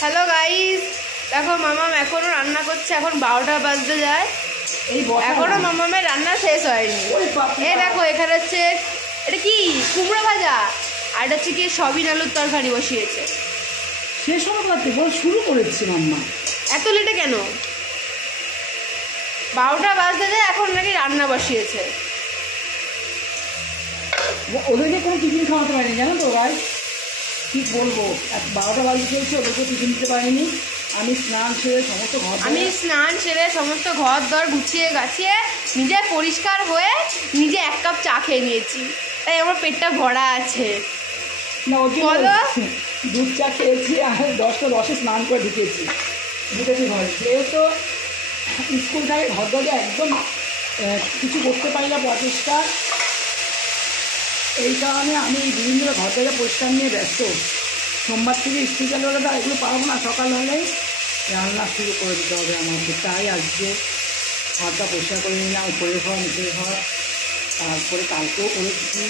Hello guys, দেখো মামাম এখনো রান্না করছে। এখন 12টা বাজতে যায়, এখনো মামামের রান্না শেষ হয়নি। এই দেখো এখানে হচ্ছে এটা কি কুমড়ো ভাজা, আর এটা হচ্ছে কি সবিন আলুর তরকারি বসিয়েছে। শেষ হলো করতে শুরু করেছি মাম্মা। এত লেটে কেন? 12টা বাজতে যায়, এখন নাকি রান্না বসিয়েছে। ওদেরকে কোনো টিফিন খাওয়াতে পারিনি, জানো তো ভাই, কি বলবো। 12টা বাজে খেয়েছি, ওদেরকে টিফিন দিতে পারিনি। আমি স্নান সেরে সমস্ত ঘর দর গুছিয়ে গাছিয়ে নিজে পরিষ্কার হয়ে নিজে 1 কাপ চা খেয়ে নিয়েছি, তাই আমার পেটটা ভরা আছে। না বলো, দুধ চা খেয়েছি আর 10টা 10-এ স্নান করে ঢুকেছি ঘরে। যেহেতু স্কুল থেকে ঘর দরে একদম কিছু করতে পারি না প্রচেষ্টা, এই কারণে আমি দুদিন ধরে ঘর দরে পরিষ্কার নিয়ে ব্যস্ত। সোমবার থেকে স্কুল চালু হলে তো এগুলো পারবো না, সকাল হলেই রান্না শুরু করে দিতে হবে আমাকে। তাই আজকে ঘরটা পরিষ্কার করে নিলাম, উপরে ঘর নিচের ঘর, তারপরে কালকেও করেছি।